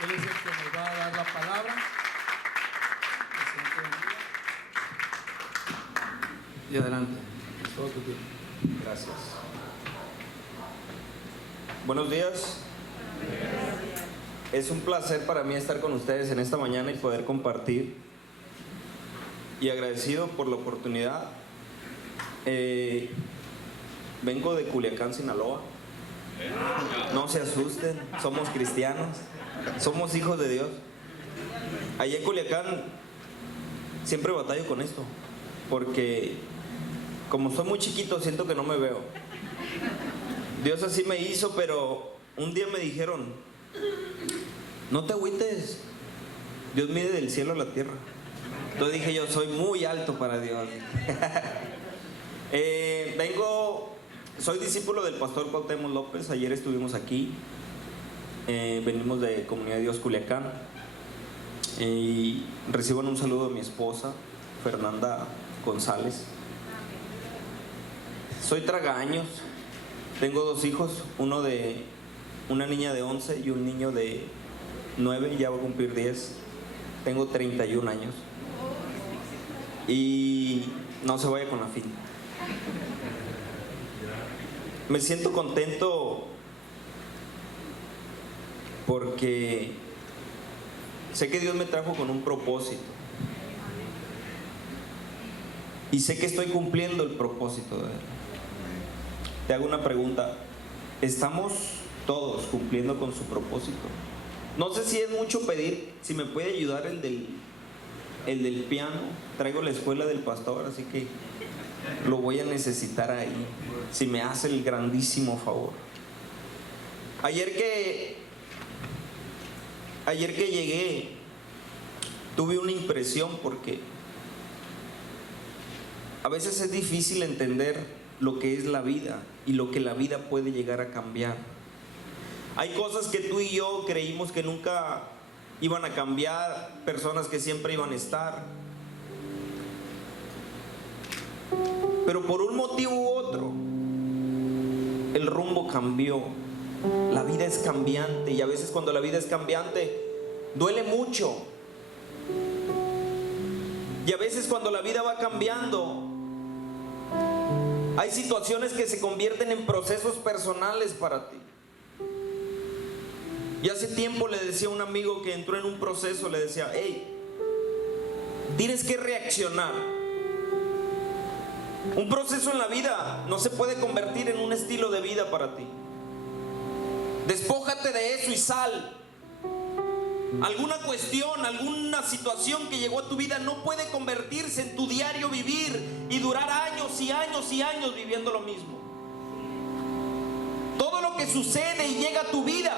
Él es el que nos va a dar la palabra. Y adelante. Todo tu tiempo. Gracias. Buenos días. Es un placer para mí estar con ustedes en esta mañana y poder compartir. Y agradecido por la oportunidad. Vengo de Culiacán, Sinaloa. No se asusten, somos cristianos, somos hijos de Dios. Allá en Culiacán siempre batallo con esto, porque como soy muy chiquito siento que no me veo. Dios así me hizo, pero un día me dijeron: no te agüites, Dios mide del cielo a la tierra. Entonces dije yo: soy muy alto para Dios. Soy discípulo del pastor Cuauhtémoc López. Ayer estuvimos aquí, venimos de Comunidad de Dios Culiacán, y reciban un saludo de mi esposa Fernanda González. Soy tragaños, tengo 2 hijos, una niña de 11 y un niño de 9, ya va a cumplir 10. Tengo 31 años y no se vaya con la finta. Me siento contento porque sé que Dios me trajo con un propósito y sé que estoy cumpliendo el propósito de Él. Te hago una pregunta: ¿estamos todos cumpliendo con su propósito? No sé si es mucho pedir, si me puede ayudar el del piano. Traigo la escuela del pastor, así que lo voy a necesitar ahí, si me hace el grandísimo favor. Ayer que llegué tuve una impresión, porque a veces es difícil entender lo que es la vida y lo que la vida puede llegar a cambiar. Hay cosas que tú y yo creímos que nunca iban a cambiar, personas que siempre iban a estar, pero por un motivo u otro el rumbo cambió. La vida es cambiante, y a veces cuando la vida es cambiante duele mucho. Y a veces cuando la vida va cambiando hay situaciones que se convierten en procesos personales para ti. Y hace tiempo le decía a un amigo que entró en un proceso, le decía: hey, tienes que reaccionar. Un proceso en la vida no se puede convertir en un estilo de vida para ti. Despójate de eso y sal. Alguna cuestión, alguna situación que llegó a tu vida no puede convertirse en tu diario vivir y durar años y años y años viviendo lo mismo. Todo lo que sucede y llega a tu vida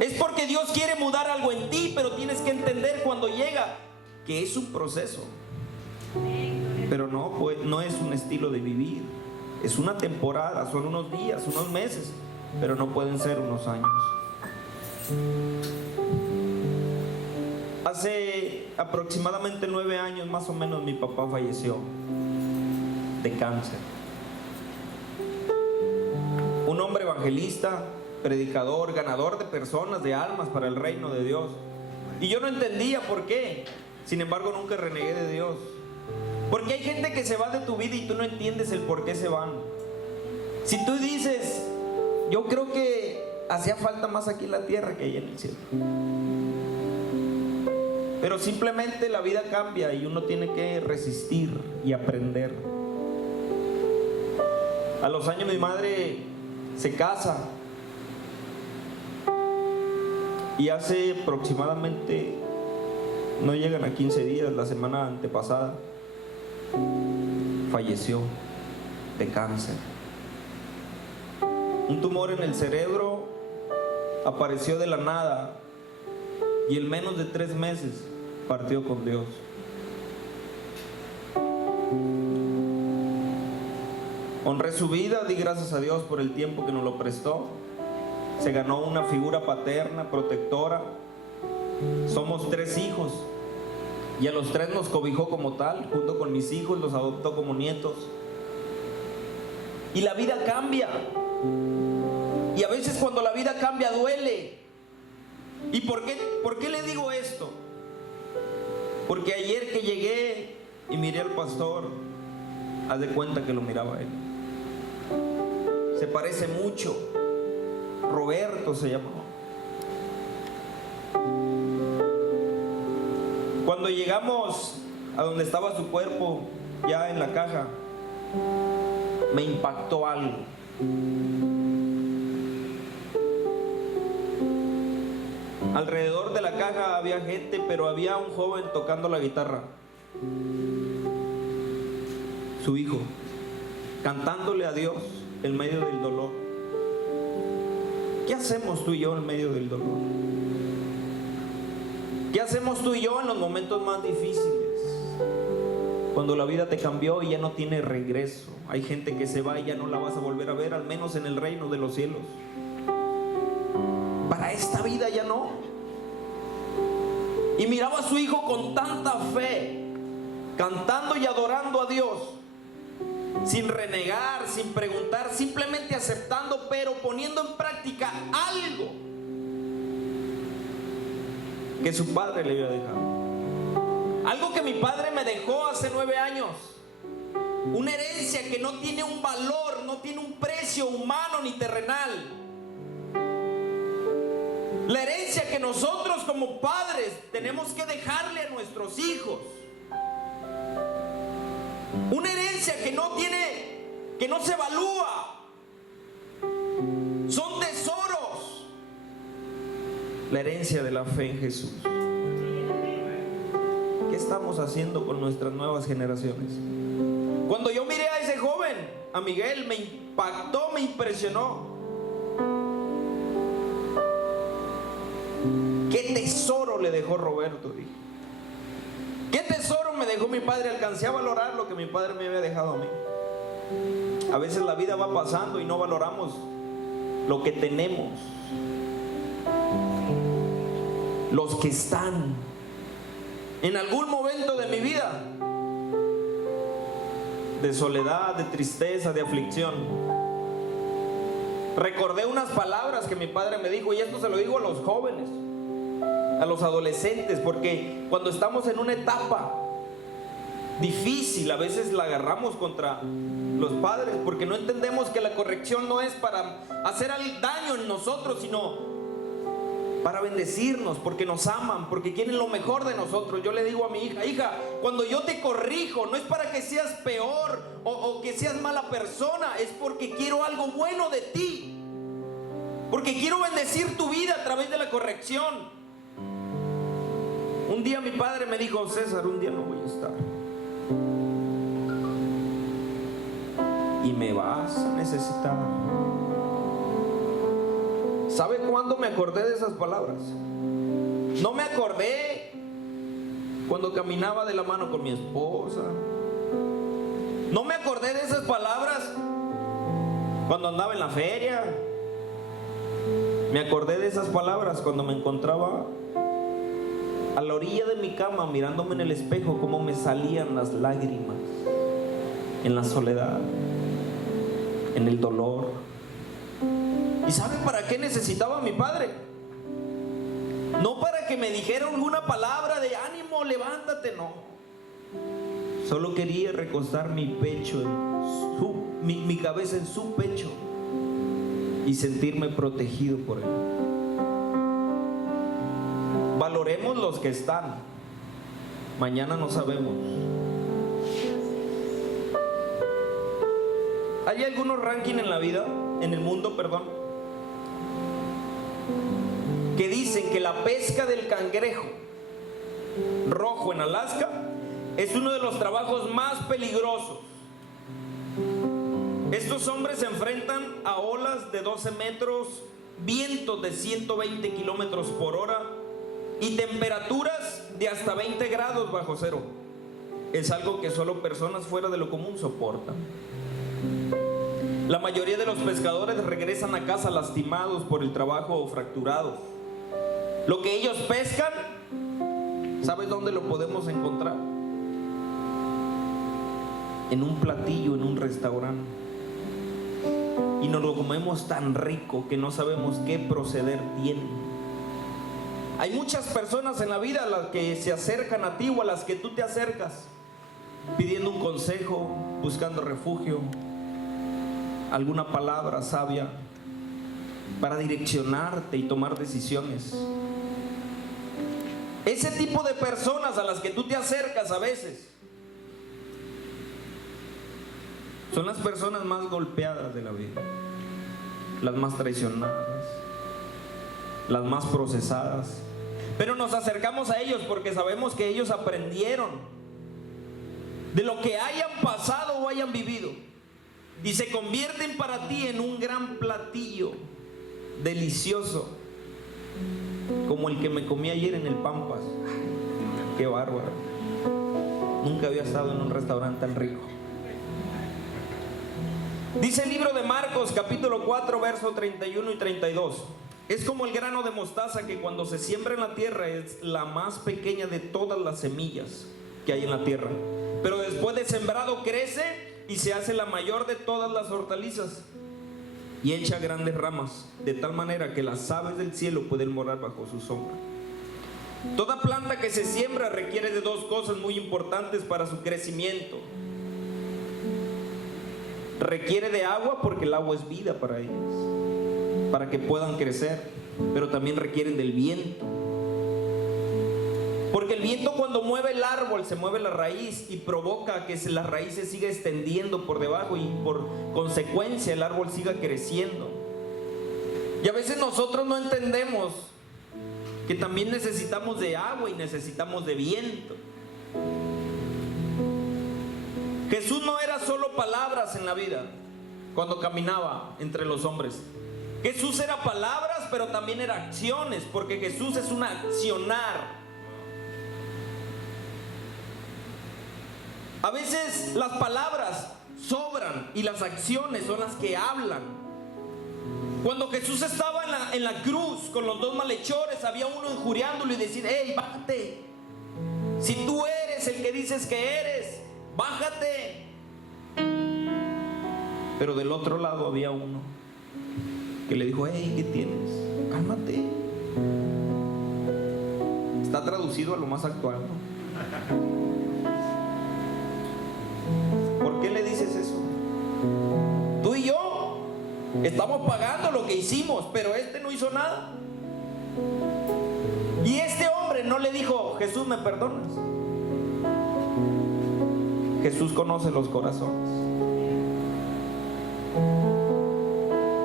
es porque Dios quiere mudar algo en ti, pero tienes que entender cuando llega que es un proceso. Pero no es un estilo de vivir. Es una temporada, son unos días, unos meses, pero no pueden ser unos años. Hace aproximadamente 9 años más o menos mi papá falleció de cáncer. Un hombre evangelista, predicador, ganador de personas, de almas para el reino de Dios. Y yo no entendía por qué. Sin embargo, nunca renegué de Dios. Porque hay gente que se va de tu vida y tú no entiendes el por qué se van. Si tú dices: yo creo que hacía falta más aquí en la tierra que allá en el cielo. Pero simplemente la vida cambia y uno tiene que resistir y aprender. A los años mi madre se casa, y hace aproximadamente, no llegan a 15 días, la semana antepasada, falleció de cáncer. Un tumor en el cerebro apareció de la nada y en menos de 3 meses partió con Dios. Honré su vida, di gracias a Dios por el tiempo que nos lo prestó. Se ganó una figura paterna, protectora. Somos 3 hijos y a los 3 nos cobijó como tal. Junto con mis hijos los adoptó como nietos. Y la vida cambia, y a veces cuando la vida cambia duele. ¿Y por qué le digo esto? Porque ayer que llegué y miré al pastor, haz de cuenta que lo miraba a él. Se parece mucho. Roberto se llamaba. Cuando llegamos a donde estaba su cuerpo, ya en la caja, me impactó algo. Alrededor de la caja había gente, pero había un joven tocando la guitarra. Su hijo, cantándole a Dios en medio del dolor. ¿Qué hacemos tú y yo en medio del dolor? ¿Qué hacemos tú y yo en los momentos más difíciles? Cuando la vida te cambió y ya no tiene regreso. Hay gente que se va y ya no la vas a volver a ver, al menos en el reino de los cielos. Para esta vida ya no. Y miraba a su hijo con tanta fe, cantando y adorando a Dios, sin renegar, sin preguntar, simplemente aceptando, pero poniendo en práctica algo que su padre le había dejado. Algo que mi padre me dejó hace 9 años. Una herencia que no tiene un valor, no tiene un precio humano ni terrenal. La herencia que nosotros como padres tenemos que dejarle a nuestros hijos. Una herencia que no se evalúa. Son tesoros. La herencia de la fe en Jesús. ¿Qué estamos haciendo con nuestras nuevas generaciones? Cuando yo miré a ese joven, a Miguel, me impactó, me impresionó. ¿Qué tesoro le dejó Roberto? Dije. ¿Qué tesoro me dejó mi padre? Alcancé a valorar lo que mi padre me había dejado a mí. A veces la vida va pasando y no valoramos lo que tenemos. Los que están en algún momento de mi vida de soledad, de tristeza, de aflicción, recordé unas palabras que mi padre me dijo, y esto se lo digo a los jóvenes, a los adolescentes, porque cuando estamos en una etapa difícil, a veces la agarramos contra los padres, porque no entendemos que la corrección no es para hacer daño en nosotros, sino para bendecirnos, porque nos aman, porque quieren lo mejor de nosotros. Yo le digo a mi hija, hija, cuando yo te corrijo, no es para que seas peor o que seas mala persona, es porque quiero algo bueno de ti, porque quiero bendecir tu vida a través de la corrección. Un día mi padre me dijo, César, un día no voy a estar y me vas a necesitar. ¿Sabe cuándo me acordé de esas palabras? No me acordé cuando caminaba de la mano con mi esposa. No me acordé de esas palabras cuando andaba en la feria. Me acordé de esas palabras cuando me encontraba a la orilla de mi cama mirándome en el espejo, cómo me salían las lágrimas en la soledad, en el dolor. ¿Y sabe para qué necesitaba a mi padre? No para que me dijera alguna palabra de ánimo, levántate, no. Solo quería recostar mi pecho, mi cabeza en su pecho y sentirme protegido por él. Valoremos los que están. Mañana no sabemos. Hay algunos rankings en la vida, en el mundo, perdón, que dicen que la pesca del cangrejo rojo en Alaska es uno de los trabajos más peligrosos. Estos hombres se enfrentan a olas de 12 metros, vientos de 120 kilómetros por hora y temperaturas de hasta 20 grados bajo cero. Es algo que solo personas fuera de lo común soportan. La mayoría de los pescadores regresan a casa lastimados por el trabajo o fracturados. Lo que ellos pescan, ¿sabes dónde lo podemos encontrar? En un platillo, en un restaurante. Y nos lo comemos tan rico que no sabemos qué proceder tiene. Hay muchas personas en la vida a las que se acercan a ti o a las que tú te acercas pidiendo un consejo, buscando refugio, alguna palabra sabia para direccionarte y tomar decisiones. Ese tipo de personas a las que tú te acercas a veces son las personas más golpeadas de la vida, las más traicionadas, las más procesadas. Pero nos acercamos a ellos porque sabemos que ellos aprendieron de lo que hayan pasado o hayan vivido y se convierten para ti en un gran platillo delicioso, como el que me comí ayer en el Pampas. Qué bárbaro, nunca había estado en un restaurante tan rico. Dice el libro de Marcos capítulo 4 versos 31 y 32: es como el grano de mostaza que cuando se siembra en la tierra es la más pequeña de todas las semillas que hay en la tierra, pero después de sembrado crece y se hace la mayor de todas las hortalizas y echa grandes ramas, de tal manera que las aves del cielo pueden morar bajo su sombra. Toda planta que se siembra requiere de dos cosas muy importantes para su crecimiento. Requiere de agua porque el agua es vida para ellas, para que puedan crecer, pero también requieren del viento. Porque el viento, cuando mueve el árbol, se mueve la raíz y provoca que la raíz se siga extendiendo por debajo y por consecuencia el árbol siga creciendo. Y a veces nosotros no entendemos que también necesitamos de agua y necesitamos de viento. Jesús no era solo palabras en la vida cuando caminaba entre los hombres. Jesús era palabras, pero también era acciones, porque Jesús es un accionar. A veces las palabras sobran y las acciones son las que hablan. Cuando Jesús estaba en la cruz con los dos malhechores, había uno injuriándolo y decir: hey, bájate. Si tú eres el que dices que eres, bájate. Pero del otro lado había uno que le dijo: hey, ¿qué tienes? Cálmate. Está traducido a lo más actual, ¿no? ¿Por qué le dices eso? Tú y yo estamos pagando lo que hicimos, pero este no hizo nada. Y este hombre no le dijo: Jesús, ¿me perdonas? Jesús conoce los corazones.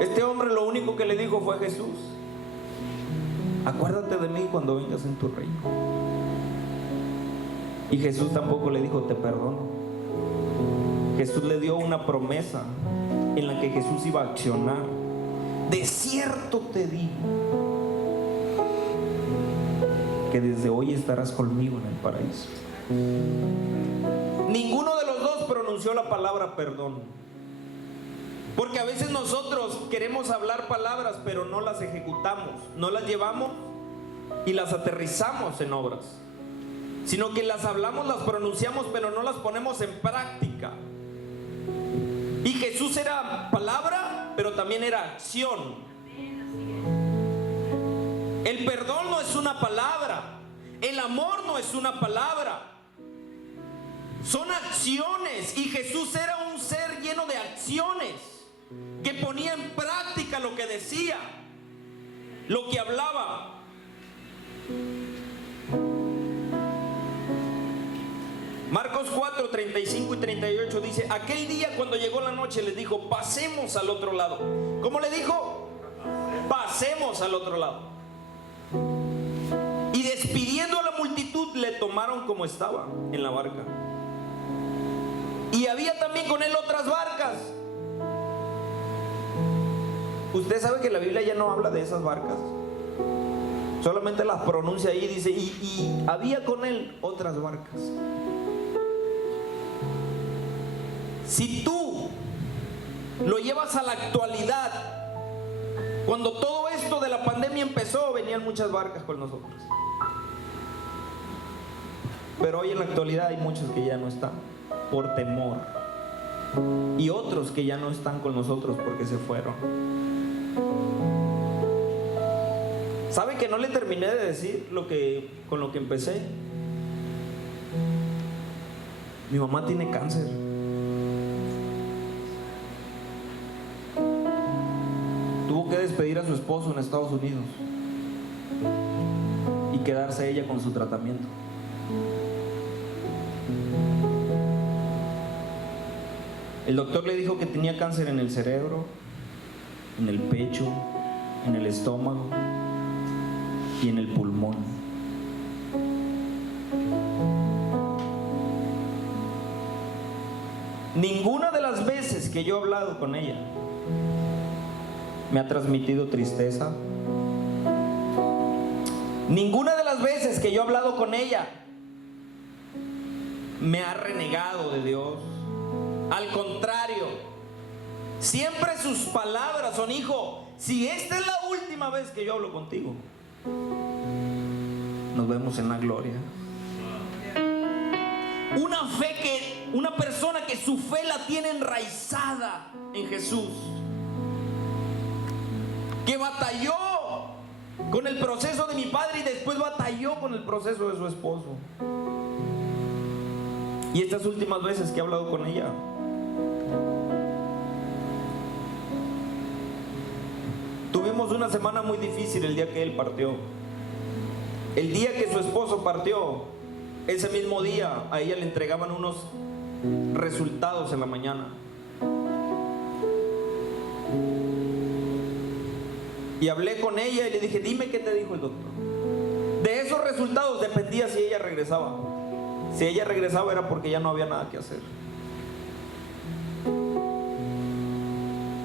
Este hombre lo único que le dijo fue: Jesús, acuérdate de mí cuando vengas en tu reino. Y Jesús tampoco le dijo: te perdono. Jesús le dio una promesa en la que Jesús iba a accionar. De cierto te digo que desde hoy estarás conmigo en el paraíso. Ninguno de los dos pronunció la palabra perdón, porque a veces nosotros queremos hablar palabras pero no las ejecutamos, no las llevamos y las aterrizamos en obras, sino que las hablamos, las pronunciamos, pero no las ponemos en práctica. Y Jesús era palabra, pero también era acción. El perdón no es una palabra, el amor no es una palabra, son acciones. Y Jesús era un ser lleno de acciones, que ponía en práctica lo que decía, lo que hablaba. Marcos 4, 35 y 38 dice: aquel día, cuando llegó la noche, les dijo: pasemos al otro lado. ¿Cómo le dijo? Pasemos al otro lado. Y despidiendo a la multitud, le tomaron como estaba en la barca. Y había también con él otras barcas. Usted sabe que la Biblia ya no habla de esas barcas, solamente las pronuncia ahí. Dice: y había con él otras barcas. Si tú lo llevas a la actualidad, cuando todo esto de la pandemia empezó, venían muchas barcas con nosotros. Pero hoy en la actualidad hay muchos que ya no están por temor, y otros que ya no están con nosotros porque se fueron. ¿Sabe que no le terminé de decir con lo que empecé? Mi mamá tiene cáncer. Tuvo que despedir a su esposo en Estados Unidos y quedarse ella con su tratamiento. El doctor le dijo que tenía cáncer en el cerebro, en el pecho, en el estómago y en el pulmón. Ninguna de las veces que yo he hablado con ella me ha transmitido tristeza. Ninguna de las veces que yo he hablado con ella me ha renegado de Dios. Al contrario, siempre sus palabras son: hijo, si esta es la última vez que yo hablo contigo, nos vemos en la gloria. Una persona que su fe la tiene enraizada en Jesús, que batalló con el proceso de mi padre y después batalló con el proceso de su esposo. Y estas últimas veces que he hablado con ella, tuvimos una semana muy difícil el día que él partió. El día que su esposo partió, ese mismo día a ella le entregaban unos resultados en la mañana. Y hablé con ella y le dije: dime qué te dijo el doctor. De esos resultados dependía si ella regresaba. Si ella regresaba era porque ya no había nada que hacer.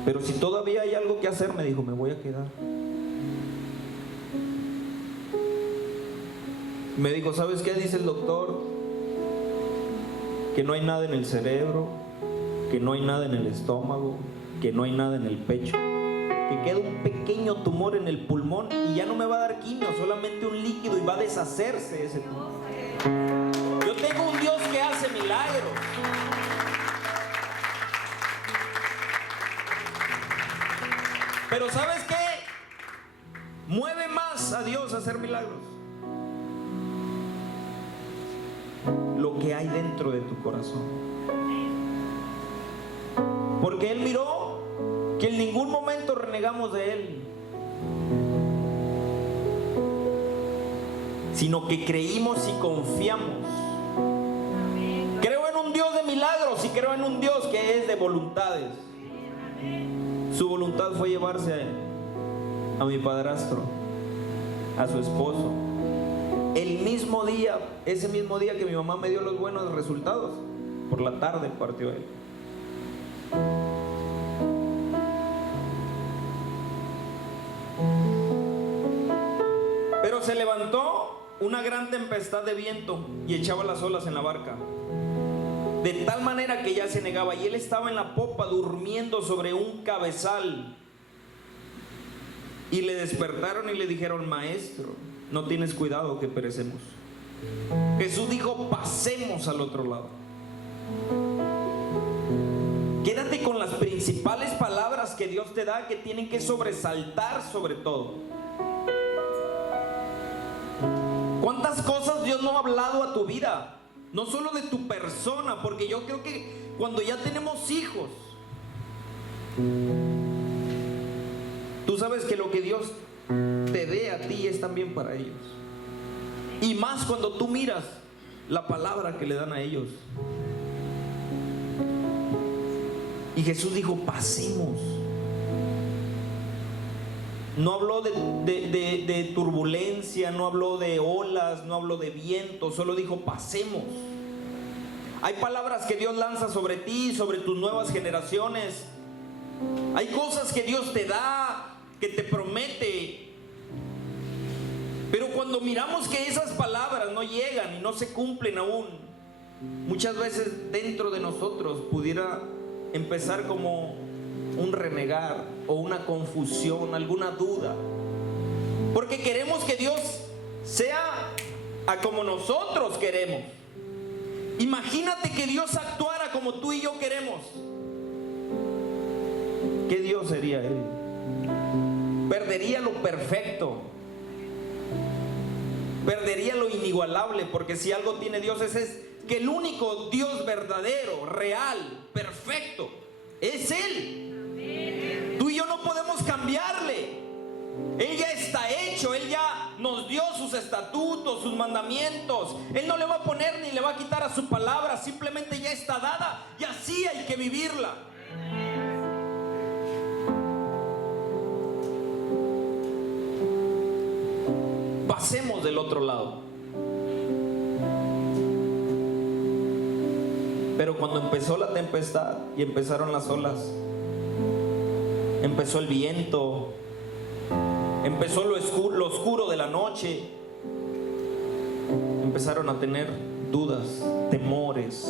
Pero si todavía hay algo que hacer, me dijo, me voy a quedar. Me dijo, ¿sabes qué dice el doctor? Que no hay nada en el cerebro, que no hay nada en el estómago, que no hay nada en el pecho, que queda un pequeño tumor en el pulmón y ya no me va a dar quimio, solamente un líquido, y va a deshacerse ese tumor. Yo tengo un Dios que hace milagros. Pero ¿sabes qué? Mueve más a Dios a hacer milagros lo que hay dentro de tu corazón. Porque Él miró que en ningún momento renegamos de Él, sino que creímos y confiamos. Creo en un Dios de milagros y creo en un Dios que es de voluntades. Su voluntad fue llevarse a mi padrastro, a su esposo. El mismo día, ese mismo día que mi mamá me dio los buenos resultados, por la tarde partió él. Pero se levantó una gran tempestad de viento y echaba las olas en la barca, de tal manera que ya se negaba, y él estaba en la popa durmiendo sobre un cabezal. Y le despertaron y le dijeron, maestro, no tienes cuidado que perecemos. Jesús dijo, pasemos al otro lado. Quédate con las principales palabras que Dios te da, que tienen que sobresaltar sobre todo. ¿Cuántas cosas Dios no ha hablado a tu vida? No solo de tu persona, porque yo creo que cuando ya tenemos hijos, tú sabes que lo que Dios te dé a ti es también para ellos. Y más cuando tú miras la palabra que le dan a ellos. Y Jesús dijo, pasemos. No habló de turbulencia, no habló de olas, no habló de viento, solo dijo pasemos. Hay palabras que Dios lanza sobre ti, sobre tus nuevas generaciones. Hay cosas que Dios te da, que te promete. Pero cuando miramos que esas palabras no llegan y no se cumplen aún, muchas veces dentro de nosotros pudiera empezar como un renegar o una confusión, alguna duda, porque queremos que Dios sea a como nosotros queremos. Imagínate que Dios actuara como tú y yo queremos. ¿Qué Dios sería Él? Perdería lo perfecto, perdería lo inigualable, porque si algo tiene Dios es que el único Dios verdadero, real, perfecto, es Él. Tú y yo no podemos cambiarle. Él ya está hecho, Él ya nos dio sus estatutos, sus mandamientos. Él no le va a poner ni le va a quitar a su palabra, simplemente ya está dada y así hay que vivirla. Pasemos del otro lado. Pero cuando empezó la tempestad y empezaron las olas, empezó el viento, empezó lo oscuro de la noche, empezaron a tener dudas, temores.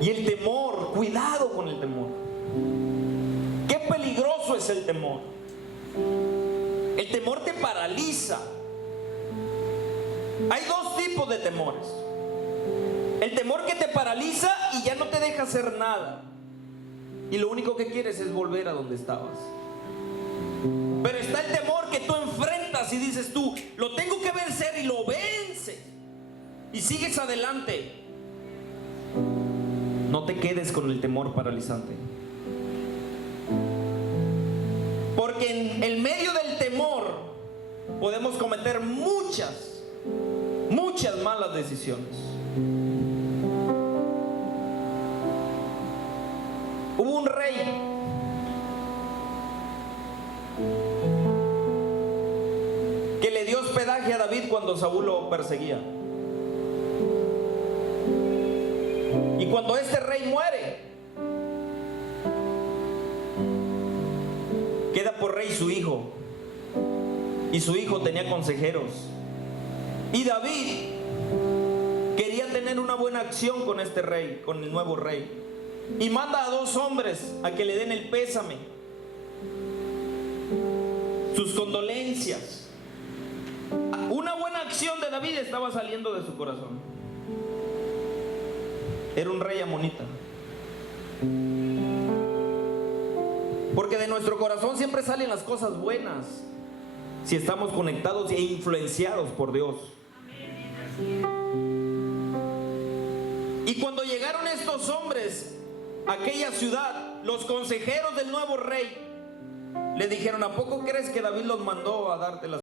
Y el temor, cuidado con el temor. Qué peligroso es el temor. El temor te paraliza. Hay dos tipos de temores. El temor que te paraliza y ya no te deja hacer nada. Y lo único que quieres es volver a donde estabas. Pero está el temor que tú enfrentas y dices tú, lo tengo que vencer, y lo vences. Y sigues adelante. No te quedes con el temor paralizante. Porque en el medio del temor podemos cometer muchas malas decisiones. Hubo un rey que le dio hospedaje a David cuando Saúl lo perseguía. Y cuando este rey muere, queda por rey su hijo. Y su hijo tenía consejeros. Y David quería tener una buena acción con este rey, con el nuevo rey. Y manda a 2 hombres a que le den el pésame, sus condolencias. Una buena acción de David estaba saliendo de su corazón. Era un rey amonita. Porque de nuestro corazón siempre salen las cosas buenas, si estamos conectados e influenciados por Dios. Y cuando llegaron estos hombres a aquella ciudad, los consejeros del nuevo rey le dijeron: ¿a poco crees que David los mandó a darte las